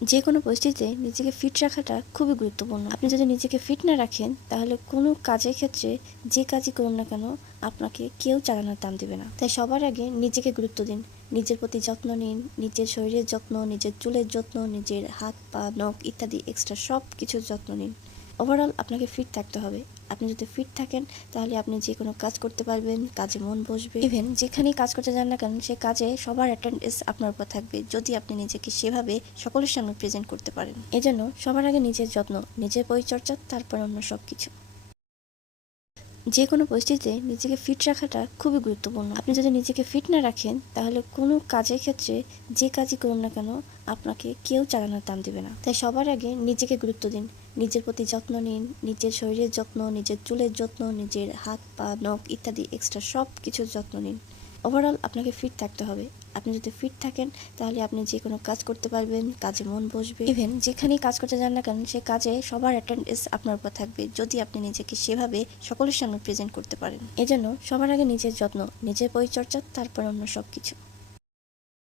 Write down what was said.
যে কোনো পরিস্থিতিতে নিজেকে ফিট রাখাটা খুবই গুরুত্বপূর্ণ। আপনি যদি নিজেকে ফিট না রাখেন তাহলে কোনো কাজের ক্ষেত্রে যে কাজই করুন না কেন আপনাকে কেউ চালানোর দাম দেবে না। তাই সবার আগে নিজেকে গুরুত্ব দিন, নিজের প্রতি যত্ন নিন, নিজের শরীরের যত্ন, নিজের চুলের যত্ন, নিজের হাত পা নখ ইত্যাদি এক্সট্রা সব কিছুর যত্ন নিন। ওভারঅল আপনাকে ফিট থাকতে হবে। আপনি যদি ফিট থাকেন তাহলে আপনি যে কোনো কাজ করতে পারবেন, কাজে মন বসবে। ইভেন যেখানেই কাজ করতে যান না কেন সে কাজে সবার অ্যাটেন্ডেন্স আপনার উপর থাকবে যদি আপনি নিজেকে সেভাবে সকলের সামনে প্রেজেন্ট করতে পারেন। এজন্য সবার আগে নিজের যত্ন, নিজের পরিচর্যা, তারপর অন্য সব কিছু। যে কোনো পরিস্থিতিতে নিজেকে ফিট রাখাটা খুবই গুরুত্বপূর্ণ। আপনি যদি নিজেকে ফিট না রাখেন তাহলে কোনো কাজের ক্ষেত্রে যে কাজই করুন না কেন আপনাকে কেউ চালানোর দাম দেবে না। তাই সবার আগে নিজেকে গুরুত্ব দিন, নিজের প্রতি যত্ন নিন, নিজের শরীরের যত্ন, নিজের চুলের যত্ন, নিজের হাত পা নখ ইত্যাদি এক্সট্রা সব কিছুর যত্ন নিন। ওভারঅল আপনাকে ফিট থাকতে হবে। আপনি যদি ফিট থাকেন তাহলে আপনি যে কোনো কাজ করতে পারবেন, কাজে মন বসবে। ইভেন যেখানেই কাজ করতে যান না কেন সে কাজে সবার অ্যাটেন্ডেন্স আপনার উপর থাকবে যদি আপনি নিজেকে সেভাবে সকলের সামনে প্রেজেন্ট করতে পারেন। এজন্য সবার আগে নিজের যত্ন, নিজের পরিচর্যা, তারপর অন্য সব কিছু।